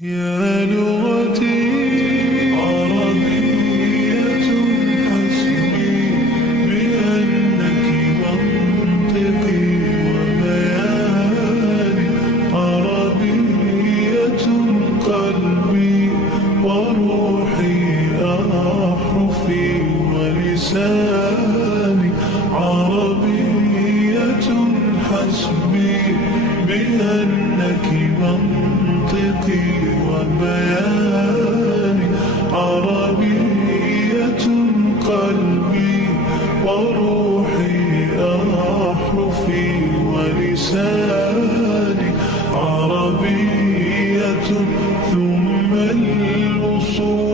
يا لغتي عربية حسبي بأنك منطقي وبياني، عربية قلبي وروحي أحرفي ولساني، عربية حسبي بأنك منطقي وبياني، عربية قلبي وروحي أحرفي ولساني، عربية ثم الوصول